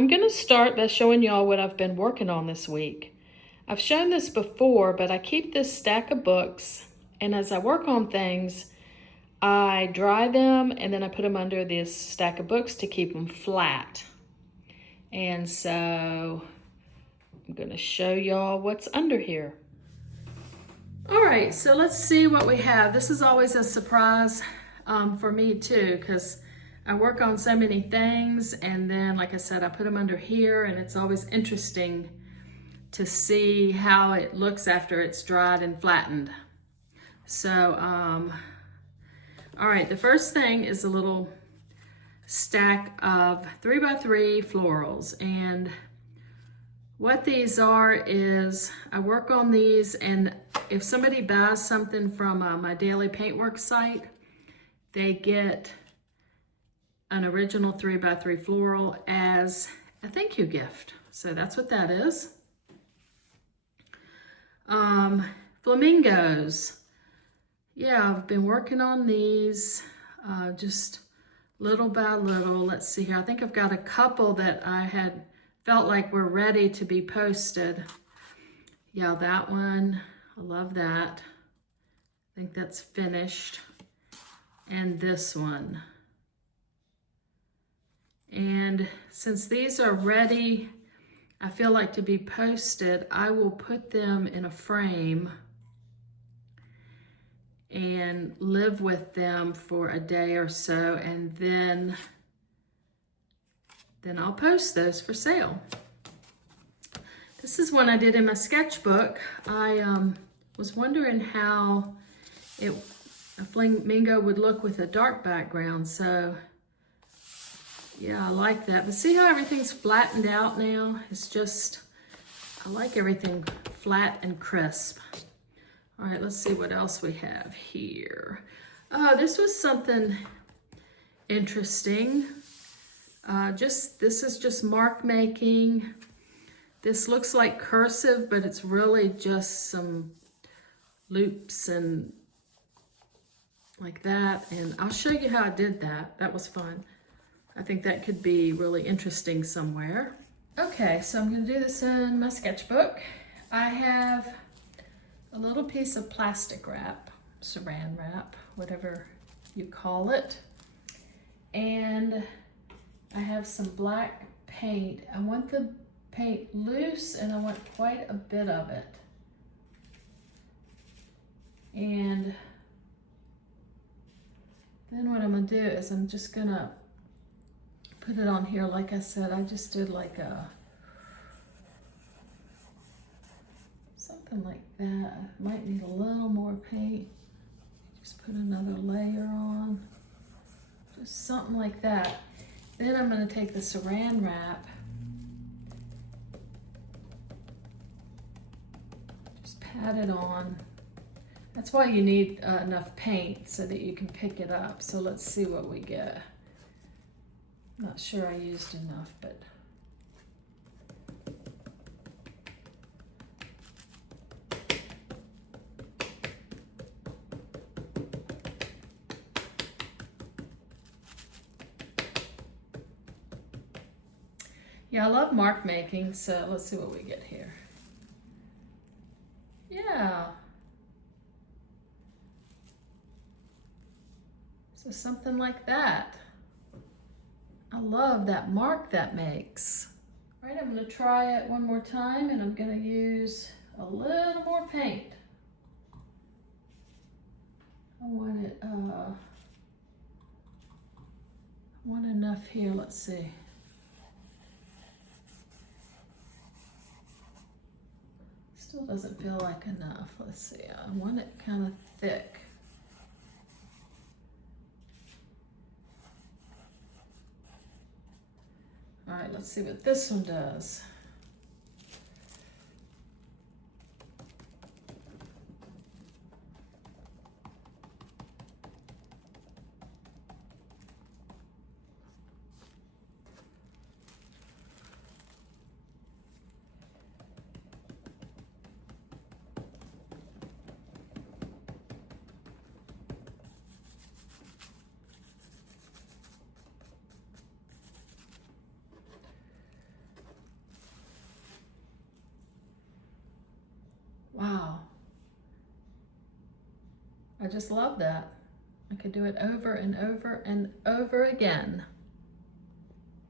I'm going to start by showing y'all what I've been working on this week. I've shown this before, but I keep this stack of books, and as I work on things, I dry them and then I put them under this stack of books to keep them flat. And so I'm going to show y'all what's under here. All right, so let's see what we have. This is always a surprise for me too, because I work on so many things, and then, like I said, I put them under here, and it's always interesting to see how it looks after it's dried and flattened. So, all right, the first thing is a little stack of 3x3 florals, and what these are is I work on these, and if somebody buys something from my daily paintwork site, they get an original 3x3 floral as a thank you gift. So that's what that is. Flamingos. Yeah, I've been working on these just little by little. Let's see here. I think I've got a couple that I had felt like were ready to be posted. Yeah, that one, I love that. I think that's finished. And this one. And since these are ready, I feel like to be posted, I will put them in a frame and live with them for a day or so, and then I'll post those for sale. This is one I did in my sketchbook. I was wondering how a flamingo would look with a dark background, so yeah, I like that. But see how everything's flattened out now? It's just, I like everything flat and crisp. All right, let's see what else we have here. Oh, this was something interesting. This is just mark making. This looks like cursive, but it's really just some loops and like that. And I'll show you how I did that. That was fun. I think that could be really interesting somewhere. Okay, so I'm going to do this in my sketchbook. I have a little piece of plastic wrap, saran wrap, whatever you call it. And I have some black paint. I want the paint loose, and I want quite a bit of it. And then what I'm going to do is I'm just going to put it on here. Like I said, I just did like something like that. Might need a little more paint. Just put another layer on. Just something like that. Then I'm going to take the saran wrap. Just pat it on. That's why you need enough paint so that you can pick it up. So let's see what we get. Not sure I used enough, but yeah, I love mark making, so let's see what we get here. Yeah. So something like that. I love that mark that makes. All right, I'm going to try it one more time, and I'm going to use a little more paint. I want it, I want enough here. Let's see. Still doesn't feel like enough. Let's see. I want it kind of thick. All right, let's see what this one does. just love that. I could do it over and over and over again.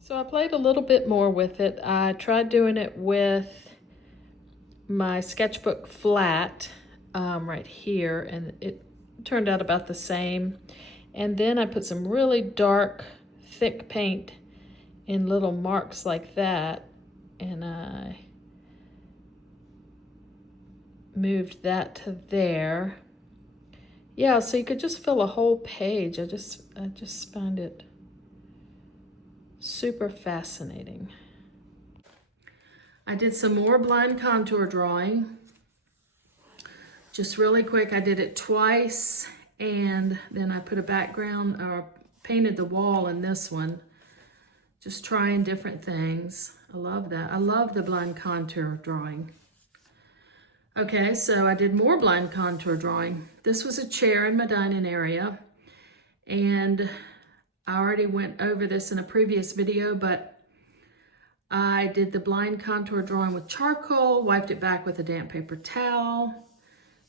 So I played a little bit more with it. I tried doing it with my sketchbook flat right here, and it turned out about the same. And then I put some really dark, thick paint in little marks like that, and I moved that to there. Yeah, so you could just fill a whole page. I just find it super fascinating. I did some more blind contour drawing. Just really quick, I did it twice, and then I put a background or painted the wall in this one. Just trying different things. I love that. I love the blind contour drawing. Okay, so I did more blind contour drawing. This was a chair in my dining area, and I already went over this in a previous video, but I did the blind contour drawing with charcoal, wiped it back with a damp paper towel,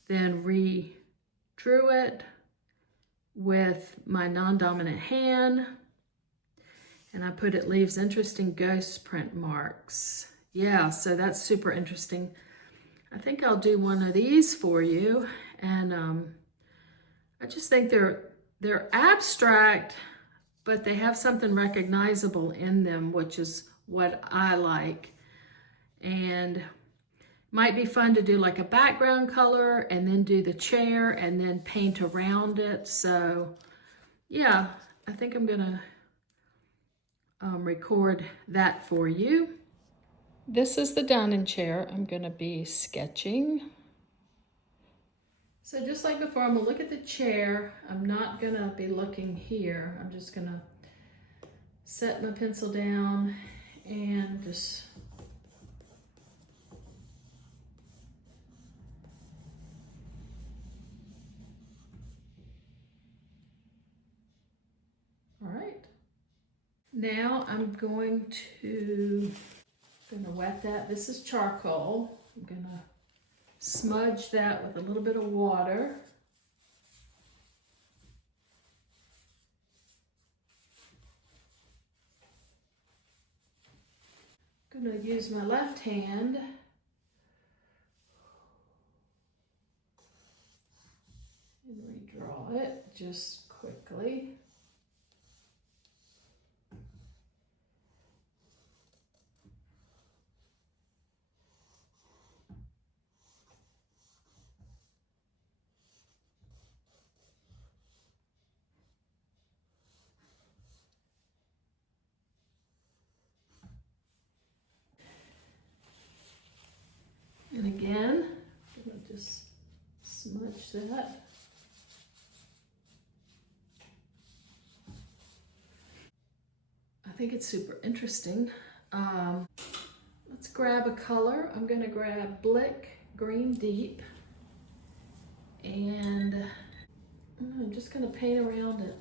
then redrew it with my non-dominant hand, and I put it leaves interesting ghost print marks. Yeah, so that's super interesting. I think I'll do one of these for you, and I just think they're abstract, but they have something recognizable in them, which is what I like. And might be fun to do like a background color and then do the chair and then paint around it. So yeah, I think I'm gonna record that for you. This is the dining chair I'm gonna be sketching. So just like before, I'm gonna look at the chair. I'm not gonna be looking here. I'm just gonna set my pencil down and just all right. Now I'm gonna wet that. This is charcoal. I'm gonna smudge that with a little bit of water. I'm gonna use my left hand and redraw it just quickly. And again, I'm gonna just smudge that. I think it's super interesting. Let's grab a color. I'm gonna grab Blick Green Deep, and I'm just gonna paint around it.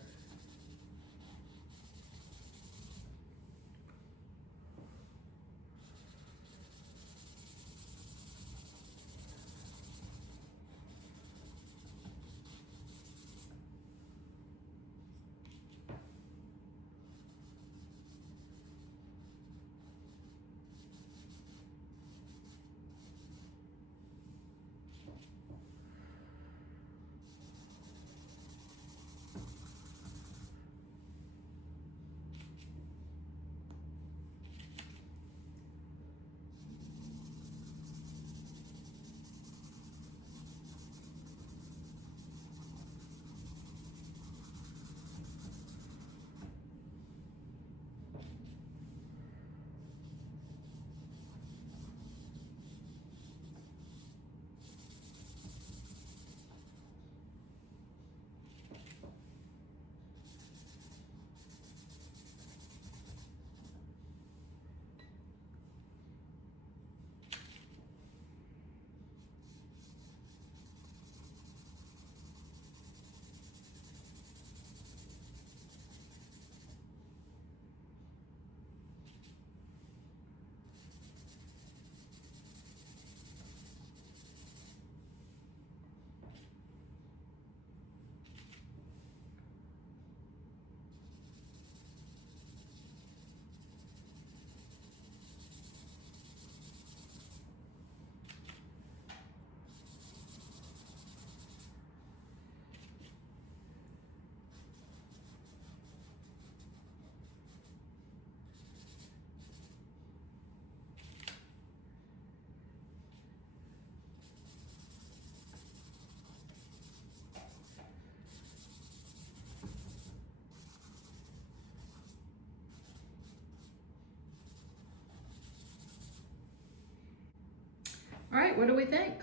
All right, what do we think?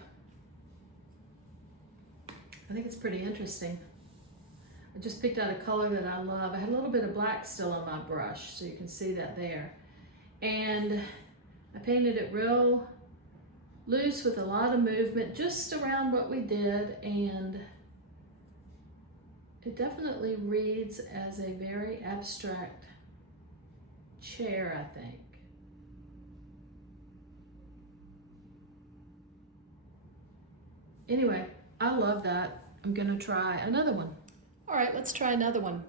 I think it's pretty interesting. I just picked out a color that I love. I had a little bit of black still on my brush, so you can see that there. And I painted it real loose with a lot of movement just around what we did, and it definitely reads as a very abstract chair, I think. Anyway, I love that. I'm gonna try another one. All right, let's try another one.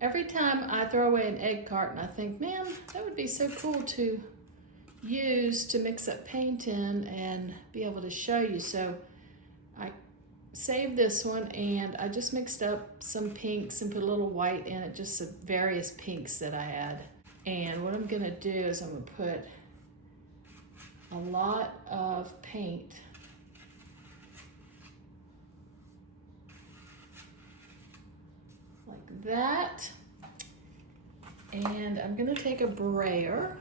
Every time I throw away an egg carton, I think, man, that would be so cool to use to mix up paint in and be able to show you. So I saved this one and I just mixed up some pinks and put a little white in it, just some various pinks that I had. And what I'm gonna do is I'm gonna put a lot of paint like that. And I'm gonna take a brayer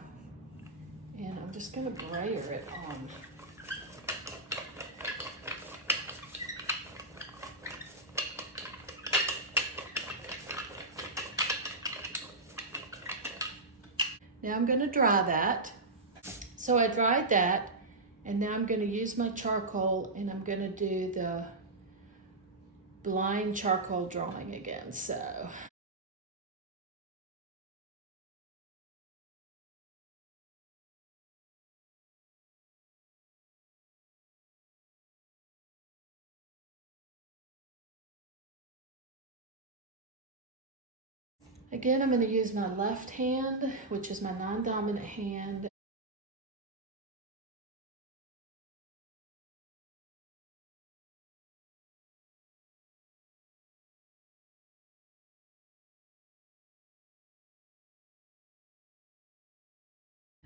and I'm just gonna brayer it on. Now I'm gonna dry that. So I dried that, and now I'm gonna use my charcoal and I'm gonna do the blind charcoal drawing again, so. Again, I'm going to use my left hand, which is my non-dominant hand.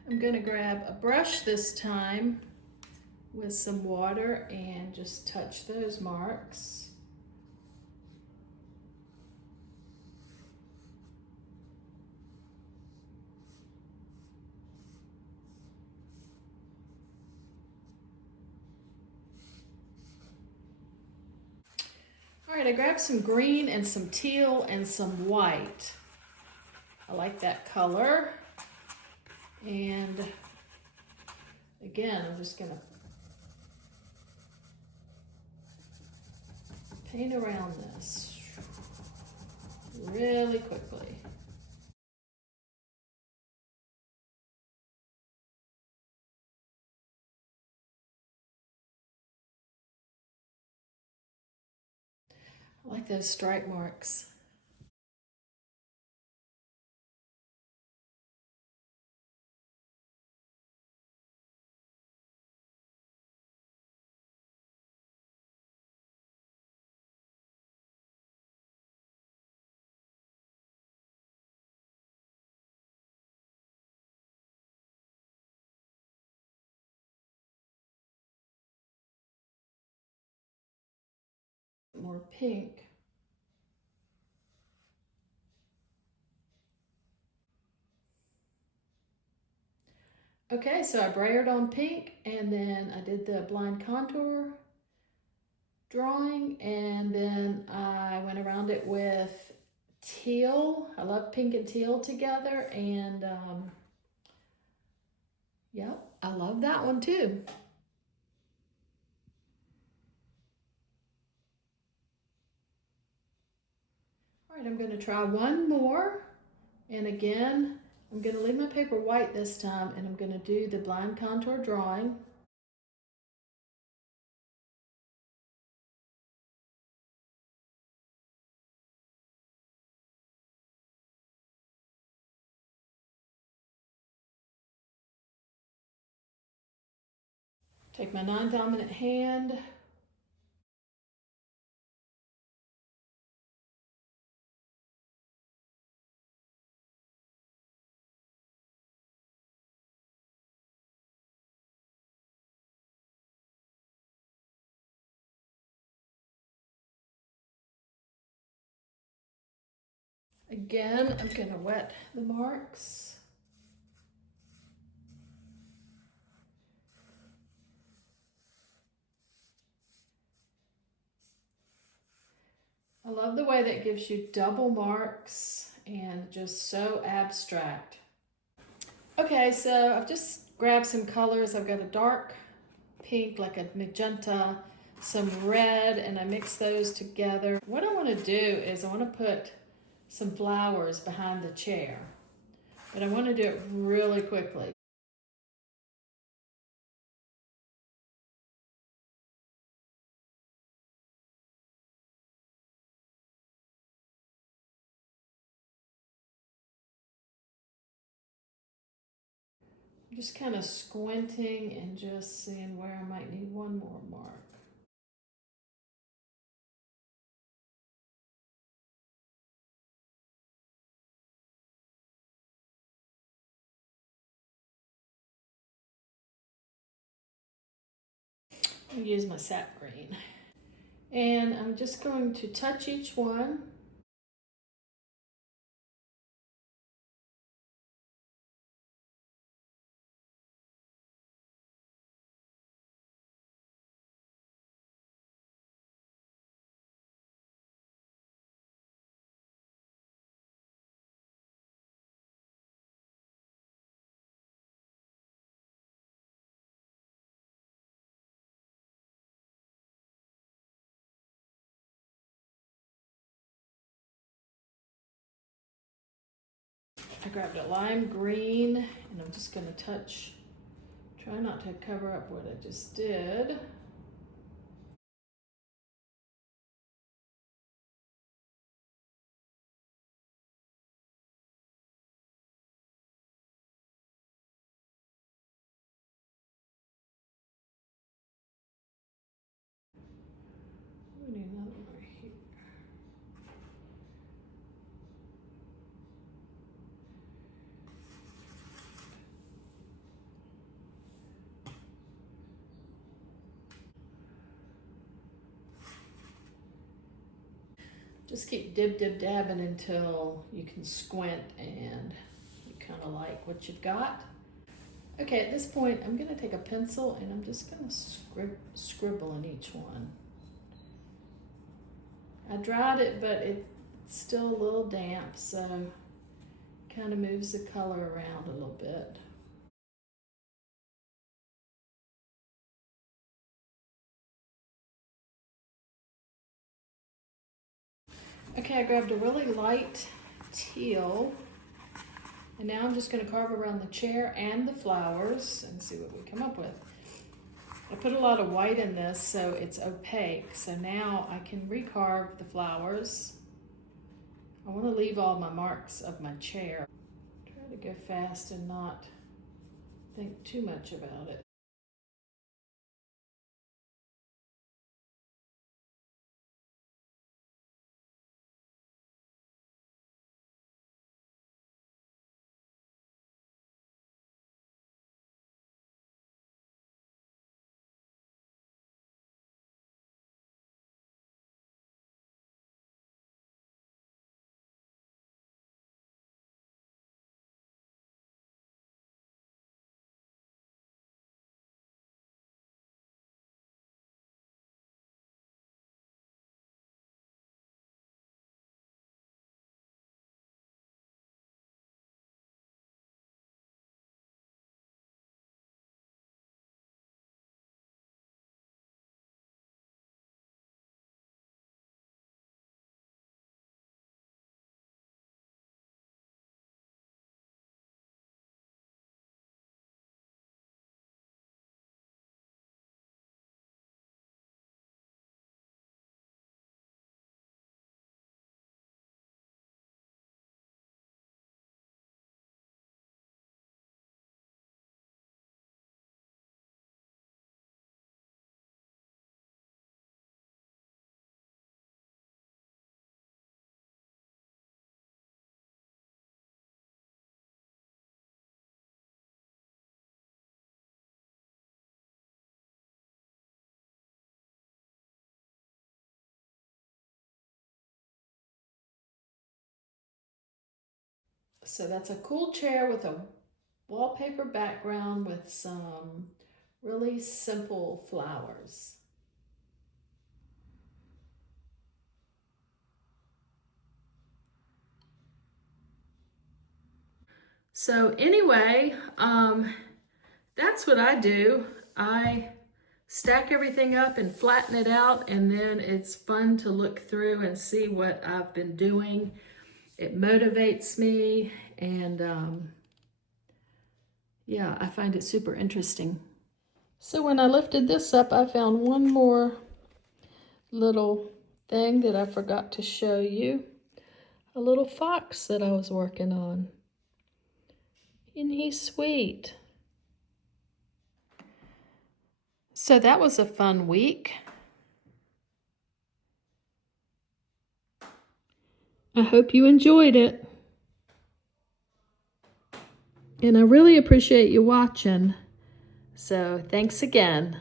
I'm going to grab a brush this time with some water and just touch those marks. All right, I grabbed some green and some teal and some white. I like that color. And again, I'm just gonna paint around this really quickly. I like those stripe marks. More pink. Okay, so I brayered on pink and then I did the blind contour drawing, and then I went around it with teal. I love pink and teal together, and yeah, I love that one too. All right, I'm going to try one more, and again, I'm going to leave my paper white this time, and I'm going to do the blind contour drawing. Take my non-dominant hand. Again, I'm going to wet the marks. I love the way that gives you double marks and just so abstract. Okay, so I've just grabbed some colors. I've got a dark pink, like a magenta, some red, and I mix those together. What I want to do is I want to put some flowers behind the chair, but I want to do it really quickly. I'm just kind of squinting and just seeing where I might need one more mark. I'll use my sap green. And I'm just going to touch each one. I grabbed a lime green and I'm just going to touch, try not to cover up what I just did. We need another one right here. Just keep dabbing until you can squint and you kind of like what you've got. Okay, at this point, I'm going to take a pencil and I'm just going to scribble in each one. I dried it, but it's still a little damp, so kind of moves the color around a little bit. Okay, I grabbed a really light teal, and now I'm just going to carve around the chair and the flowers and see what we come up with. I put a lot of white in this so it's opaque, so now I can recarve the flowers. I want to leave all my marks of my chair. Try to go fast and not think too much about it. So that's a cool chair with a wallpaper background with some really simple flowers. So anyway, that's what I do. I stack everything up and flatten it out, and then it's fun to look through and see what I've been doing. It motivates me, and yeah, I find it super interesting. So when I lifted this up, I found one more little thing that I forgot to show you. A little fox that I was working on. Isn't he sweet? So that was a fun week. I hope you enjoyed it. And I really appreciate you watching. So thanks again.